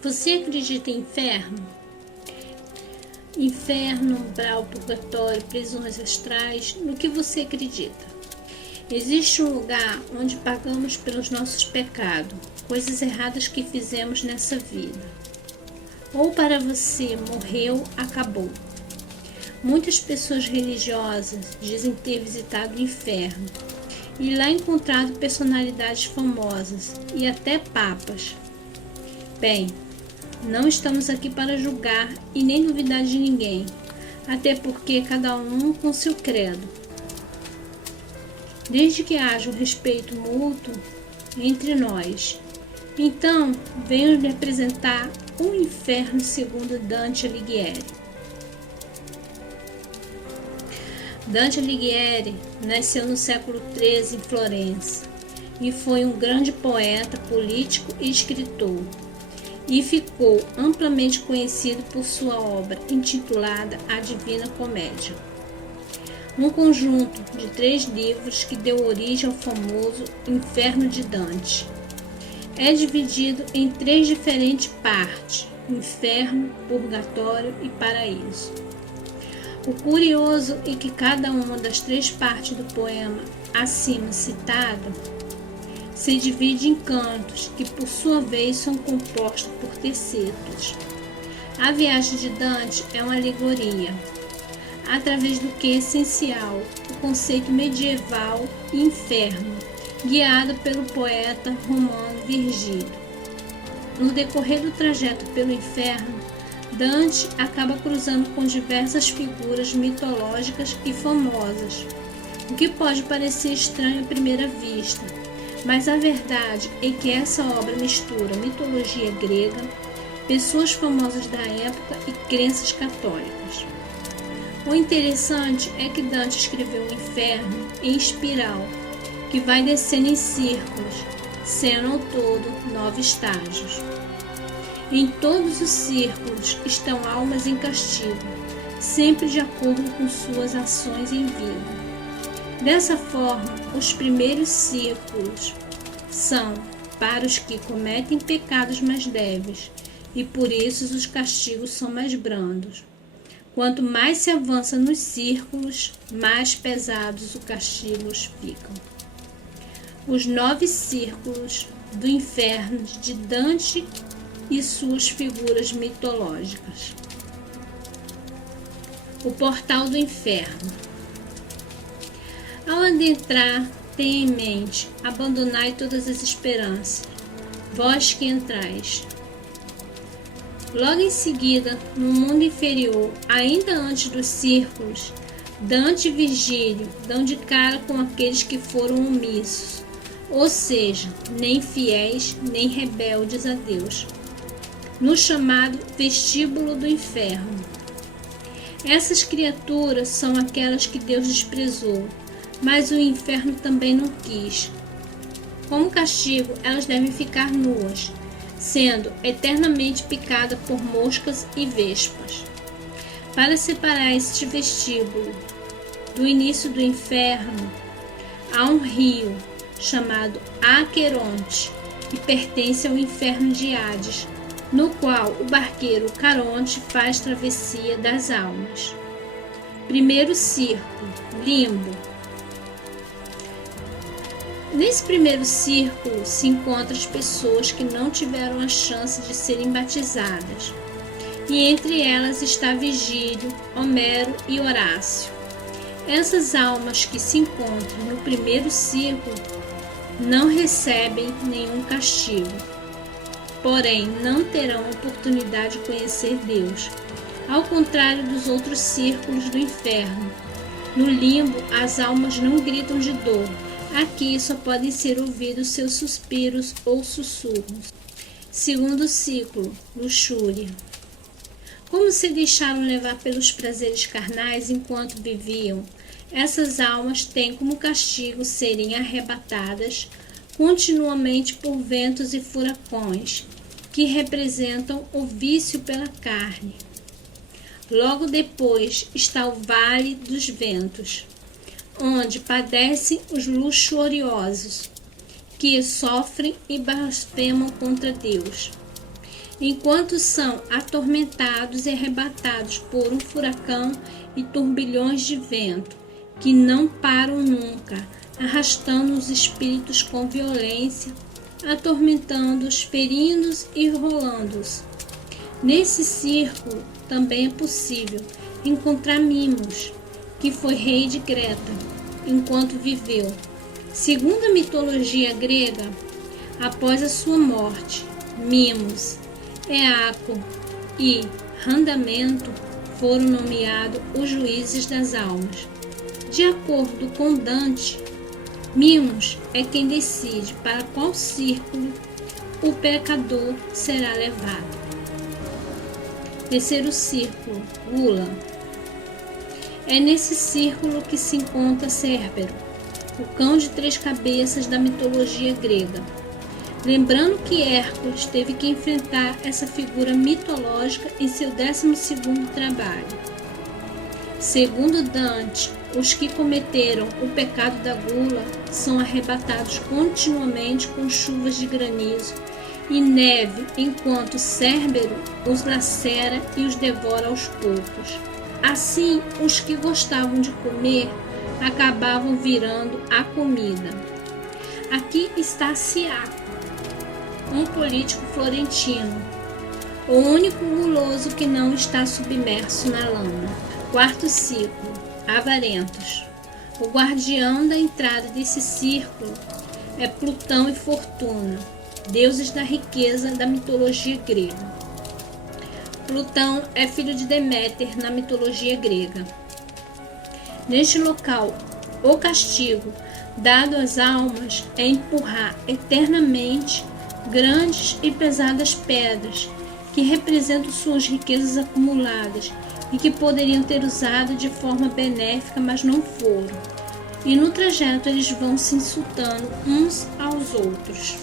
Você acredita em inferno? Inferno, umbral, purgatório, prisões astrais, no que você acredita? Existe um lugar onde pagamos pelos nossos pecados, coisas erradas que fizemos nessa vida. Ou para você, morreu, acabou. Muitas pessoas religiosas dizem ter visitado o inferno e lá encontrado personalidades famosas e até papas. Bem, não estamos aqui para julgar e nem duvidar de ninguém, até porque cada um com seu credo. Desde que haja um respeito mútuo entre nós. Então, venho lhe apresentar o inferno segundo Dante Alighieri. Dante Alighieri nasceu no século XIII em Florença e foi um grande poeta, político e escritor. E ficou amplamente conhecido por sua obra intitulada A Divina Comédia, um conjunto de 3 livros que deu origem ao famoso Inferno de Dante. É dividido em 3 diferentes partes: Inferno, Purgatório e Paraíso. O curioso é que cada uma das 3 partes do poema acima citado se divide em cantos, que por sua vez são compostos por tercetos. A viagem de Dante é uma alegoria, através do que é essencial o conceito medieval e inferno, guiado pelo poeta romano Virgílio. No decorrer do trajeto pelo inferno, Dante acaba cruzando com diversas figuras mitológicas e famosas, o que pode parecer estranho à primeira vista, mas a verdade é que essa obra mistura mitologia grega, pessoas famosas da época e crenças católicas. O interessante é que Dante escreveu o inferno em espiral, que vai descendo em círculos, sendo ao todo 9 estágios. Em todos os círculos estão almas em castigo, sempre de acordo com suas ações em vida. Dessa forma, os primeiros círculos são para os que cometem pecados mais leves, e por isso os castigos são mais brandos. Quanto mais se avança nos círculos, mais pesados os castigos ficam. Os 9 círculos do inferno de Dante e suas figuras mitológicas. O portal do inferno. Ao adentrar, tenha em mente, abandonai todas as esperanças, vós que entrais. Logo em seguida, no mundo inferior, ainda antes dos círculos, Dante e Virgílio dão de cara com aqueles que foram omissos, ou seja, nem fiéis nem rebeldes a Deus, no chamado vestíbulo do inferno. Essas criaturas são aquelas que Deus desprezou, mas o inferno também não quis. Como castigo, elas devem ficar nuas, sendo eternamente picadas por moscas e vespas. Para separar este vestíbulo do início do inferno, há um rio chamado Aqueronte, que pertence ao inferno de Hades, no qual o barqueiro Caronte faz travessia das almas. Primeiro círculo, limbo. Nesse primeiro círculo se encontram as pessoas que não tiveram a chance de serem batizadas, e entre elas está Virgílio, Homero e Horácio. Essas almas que se encontram no primeiro círculo não recebem nenhum castigo, porém não terão oportunidade de conhecer Deus, ao contrário dos outros círculos do inferno. No limbo, as almas não gritam de dor. Aqui só podem ser ouvidos seus suspiros ou sussurros. Segundo ciclo, luxúria. Como se deixaram levar pelos prazeres carnais enquanto viviam, essas almas têm como castigo serem arrebatadas continuamente por ventos e furacões, que representam o vício pela carne. Logo depois está o Vale dos Ventos, onde padecem os luxuriosos, que sofrem e blasfemam contra Deus. enquanto são atormentados e arrebatados por um furacão e turbilhões de vento, que não param nunca, arrastando os espíritos com violência, atormentando-os, ferindo-os e rolando-os. Nesse círculo também é possível encontrar Mimos, que foi rei de Creta enquanto viveu. Segundo a mitologia grega, após a sua morte, Mimos, Eaco e Randamento foram nomeados os juízes das almas. De acordo com Dante, Mimos é quem decide para qual círculo o pecador será levado. Terceiro círculo, Gula. É nesse círculo que se encontra Cérbero, o cão de 3 cabeças da mitologia grega. Lembrando que Hércules teve que enfrentar essa figura mitológica em seu 12º trabalho. Segundo Dante, os que cometeram o pecado da gula são arrebatados continuamente com chuvas de granizo e neve, enquanto Cérbero os lacera e os devora aos poucos. Assim, os que gostavam de comer acabavam virando a comida. Aqui está Siaco, um político florentino, o único guloso que não está submerso na lama. Quarto círculo, Avarentos. O guardião da entrada desse círculo é Plutão e Fortuna, deuses da riqueza da mitologia grega. Plutão é filho de Deméter na mitologia grega. Neste local, o castigo dado às almas é empurrar eternamente grandes e pesadas pedras que representam suas riquezas acumuladas e que poderiam ter usado de forma benéfica, mas não foram. E no trajeto eles vão se insultando uns aos outros.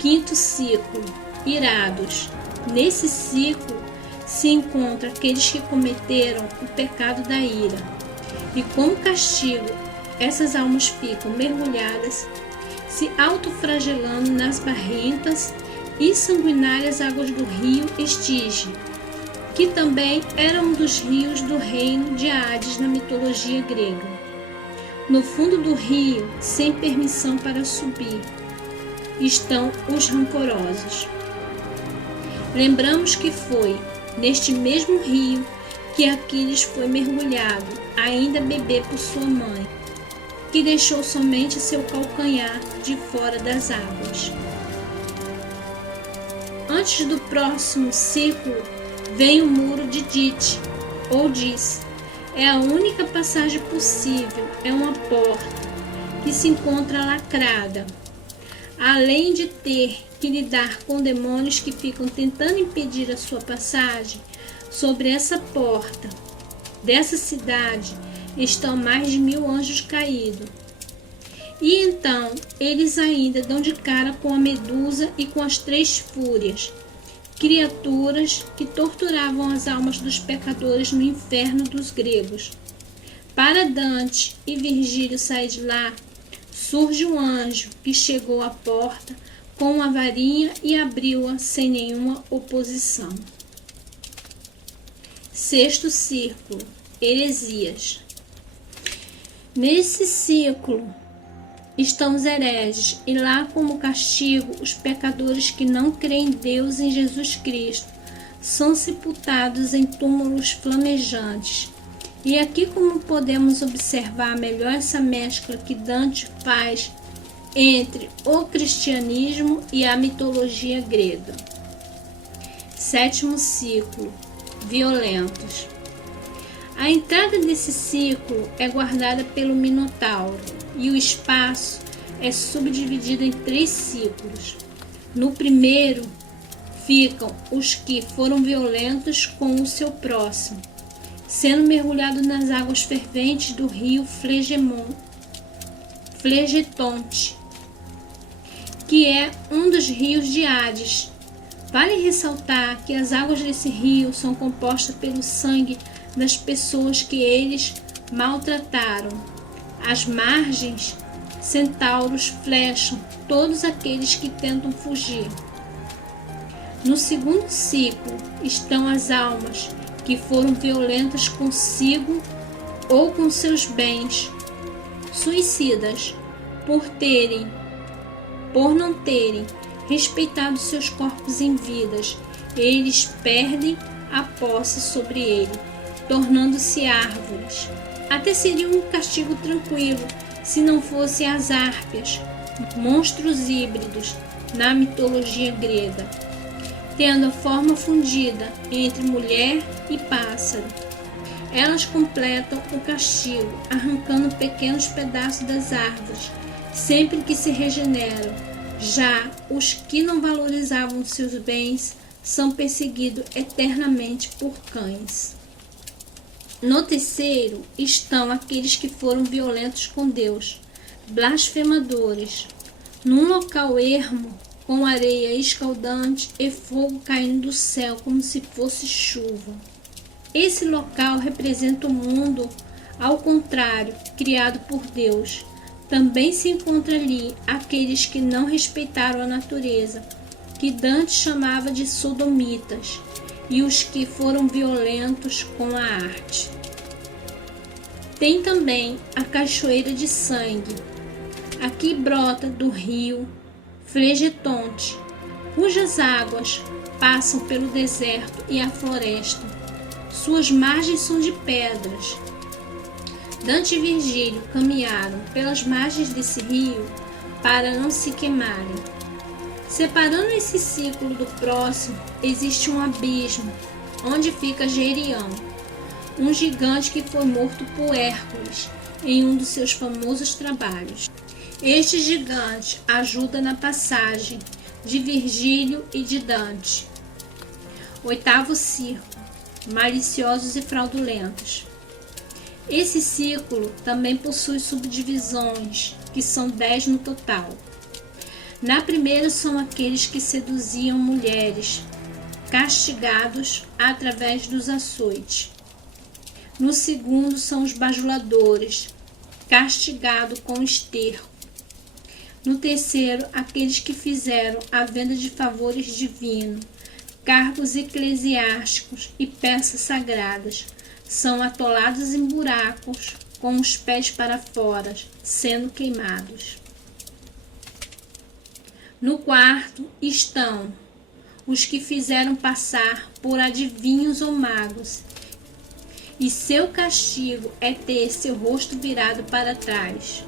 Quinto ciclo, Irados. Nesse ciclo se encontram aqueles que cometeram o pecado da ira. E como castigo, essas almas ficam mergulhadas, se autoflagelando nas barrentas e sanguinárias águas do rio Estige, que também era um dos rios do reino de Hades na mitologia grega. No fundo do rio, sem permissão para subir, estão os rancorosos. Lembramos que foi neste mesmo rio que Aquiles foi mergulhado, ainda bebê por sua mãe, que deixou somente seu calcanhar de fora das águas. Antes do próximo ciclo, vem o muro de Dite, ou Dis. É a única passagem possível, é uma porta que se encontra lacrada. Além de ter que lidar com demônios que ficam tentando impedir a sua passagem, sobre essa porta dessa cidade estão mais de 1000 anjos caídos. E então eles ainda dão de cara com a Medusa e com as 3 fúrias, criaturas que torturavam as almas dos pecadores no inferno dos gregos. Para Dante e Virgílio sair de lá, surge um anjo que chegou à porta com uma varinha e abriu-a sem nenhuma oposição. Sexto círculo, Heresias. Nesse círculo estão os hereges, e lá como castigo os pecadores que não creem em Deus e em Jesus Cristo são sepultados em túmulos flamejantes. E aqui como podemos observar melhor essa mescla que Dante faz entre o cristianismo e a mitologia grega. Sétimo ciclo, Violentos. A entrada desse ciclo é guardada pelo Minotauro e o espaço é subdividido em 3 ciclos. No primeiro ficam os que foram violentos com o seu próximo, sendo mergulhados nas águas ferventes do rio Flegetonte, que é um dos rios de Hades. Vale ressaltar que as águas desse rio são compostas pelo sangue das pessoas que eles maltrataram. As margens, centauros flecham todos aqueles que tentam fugir. No segundo ciclo estão as almas que foram violentas consigo ou com seus bens, suicidas por não terem respeitado seus corpos em vidas. Eles perdem a posse sobre ele, tornando-se árvores. Até seria um castigo tranquilo se não fossem as Hárpias, monstros híbridos na mitologia grega, tendo a forma fundida entre mulher e pássaro. Elas completam o castigo, arrancando pequenos pedaços das árvores, sempre que se regeneram. Já os que não valorizavam seus bens são perseguidos eternamente por cães. No terceiro estão aqueles que foram violentos com Deus, blasfemadores, num local ermo, com areia escaldante e fogo caindo do céu como se fosse chuva. Esse local representa o mundo ao contrário, criado por Deus. Também se encontra ali aqueles que não respeitaram a natureza, que Dante chamava de sodomitas, e os que foram violentos com a arte. Tem também a cachoeira de sangue. Aqui brota do rio Flegetonte, cujas águas passam pelo deserto e a floresta. Suas margens são de pedras. Dante e Virgílio caminharam pelas margens desse rio para não se queimarem. Separando esse ciclo do próximo, existe um abismo, onde fica Gerião, um gigante que foi morto por Hércules em um dos seus famosos trabalhos. Este gigante ajuda na passagem de Virgílio e de Dante. Oitavo ciclo, maliciosos e fraudulentos. Esse ciclo também possui subdivisões, que são 10 no total. Na primeira são aqueles que seduziam mulheres, castigados através dos açoites. No segundo são os bajuladores, castigados com esterco. No terceiro, aqueles que fizeram a venda de favores divinos, cargos eclesiásticos e peças sagradas, são atolados em buracos com os pés para fora, sendo queimados. No quarto estão os que fizeram passar por adivinhos ou magos, e seu castigo é ter seu rosto virado para trás.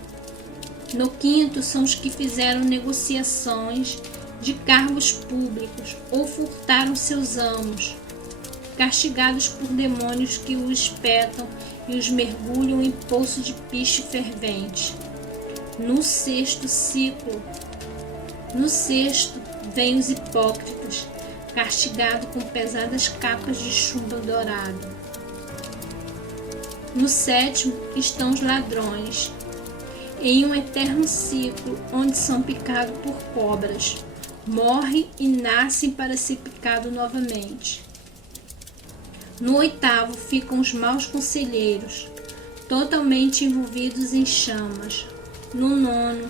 No quinto são os que fizeram negociações de cargos públicos ou furtaram seus amos, castigados por demônios que os espetam e os mergulham em poço de piche fervente. No sexto vêm os hipócritas, castigados com pesadas capas de chumbo dourado. No sétimo estão os ladrões, em um eterno ciclo onde são picados por cobras, morrem e nascem para ser picados novamente. No oitavo ficam os maus conselheiros, totalmente envolvidos em chamas. No nono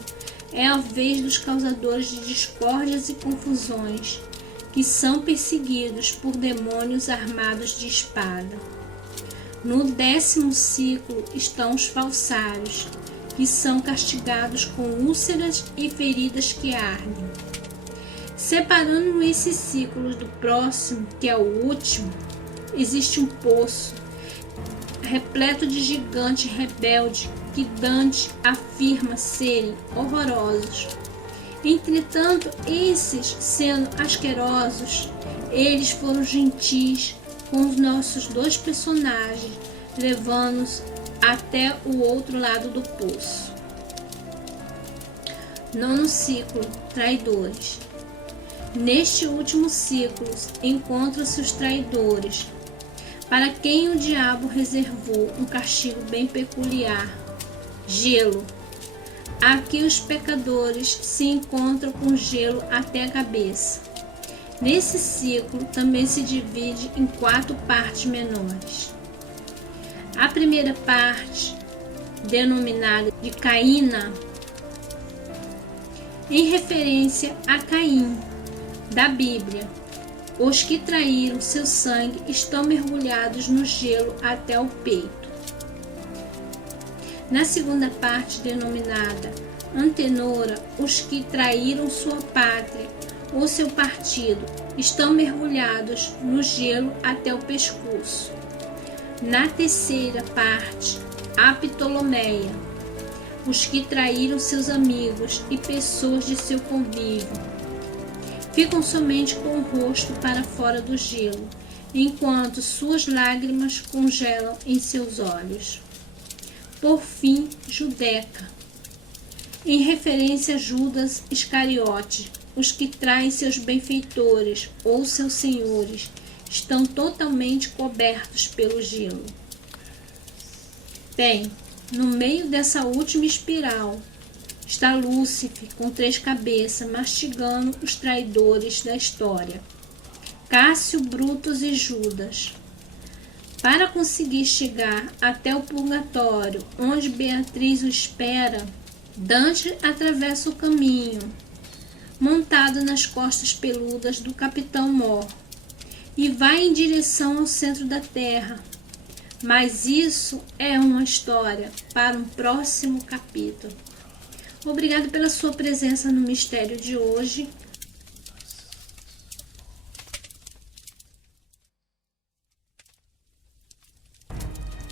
é a vez dos causadores de discórdias e confusões, que são perseguidos por demônios armados de espada. No 10º ciclo estão os falsários, que são castigados com úlceras e feridas que ardem. Separando esses ciclos do próximo, que é o último, existe um poço repleto de gigantes rebeldes que Dante afirma serem horrorosos. Entretanto, esses sendo asquerosos, eles foram gentis com os nossos dois personagens, levando-os até o outro lado do poço. Nono ciclo, traidores. Neste último ciclo encontram-se os traidores, para quem o diabo reservou um castigo bem peculiar, gelo. Aqui os pecadores se encontram com gelo até a cabeça. Nesse ciclo também se divide em 4 partes menores. A primeira parte, denominada de Caína, em referência a Caim, da Bíblia, Os que traíram seu sangue estão mergulhados no gelo até o peito. Na segunda parte, denominada Antenora, os que traíram sua pátria ou seu partido estão mergulhados no gelo até o pescoço. Na terceira parte, a Ptolomeia, os que traíram seus amigos e pessoas de seu convívio ficam somente com o rosto para fora do gelo, enquanto suas lágrimas congelam em seus olhos. Por fim, Judeca, em referência a Judas Iscariote, os que traem seus benfeitores ou seus senhores estão totalmente cobertos pelo gelo. Bem, no meio dessa última espiral está Lúcifer com 3 cabeças mastigando os traidores da história, Cássio, Brutus e Judas. Para conseguir chegar até o purgatório, onde Beatriz o espera, Dante atravessa o caminho, montado nas costas peludas do Capitão Mor, e vai em direção ao centro da Terra. Mas isso é uma história para um próximo capítulo. Obrigado pela sua presença no mistério de hoje.